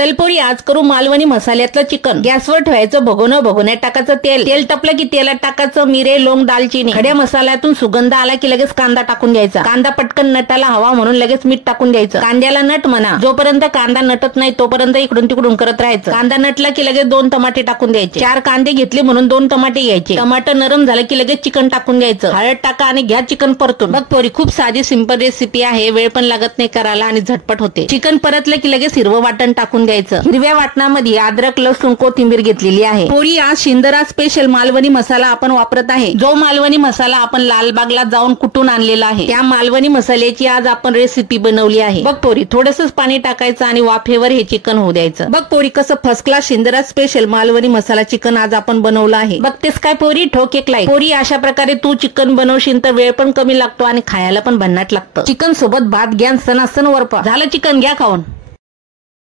चल पोरी, आज करू मालवणी मसाल्यातलं चिकन। गॅसवर ठेवायचं भगोन्यात टाकायचं तेल टपलं की तेलात टाकायचं मिरे, लवंग, दालचिनी। खड्या मसाल्यातून सुगंध आला की लगेच कांदा टाकून द्यायचा। कांदा पटकन नटाला हवा म्हणून लगेच मीठ टाकून द्यायचं। कांद्याला नट म्हणा, जोपर्यंत कांदा नटत नाही तोपर्यंत इकडून तिकडून करत राहायचं। कांदा नटला की लगेच 2 टमाटे टाकून द्यायचे। 4 कांदे घेतले म्हणून 2 टमाटे घ्यायचे। टमाटर नरम झालं की लगेच चिकन टाकून द्यायचं। हळद टाका आणि घ्या चिकन परतून। बघ पोरी, खूप साधी सिंपल रेसिपी आहे, वेळ पण लागत नाही करायला आणि झटपट होते। चिकन परतलं की लगेच हिरवं वाटण टाकून द्यायचं। हिरव्या वाटणामध्ये अद्रक, लसूण, कोथिंबीर घेतलेली आहे। पोरी, आज शिंदरा स्पेशल मालवणी मसाला आपण वापरत आहे। जो मालवणी मसाला आपण लालबागला जाऊन कुटून आणलेला आहे, त्या मालवणी मसाल्याची आज आपण रेसिपी बनवली आहे। बघ पोरी, थोडंसंच पाणी टाकायचं आणि वाफेवर हे चिकन होऊ द्यायचं। बघ पोरी, कसं फर्स्ट क्लास शिंदरा स्पेशल मालवणी मसाला चिकन आज आपण बनवलं आहे। बघतेस काय पोरी, ठोक एक लाईक। पोरी, अशा प्रकारे तू चिकन बनवशील तर वेळ पण कमी लागतो आणि खायला पण भन्नाट लागतं। चिकन सोबत भात घ्या, सणासण वरपा झालं चिकन, घ्या खाऊन।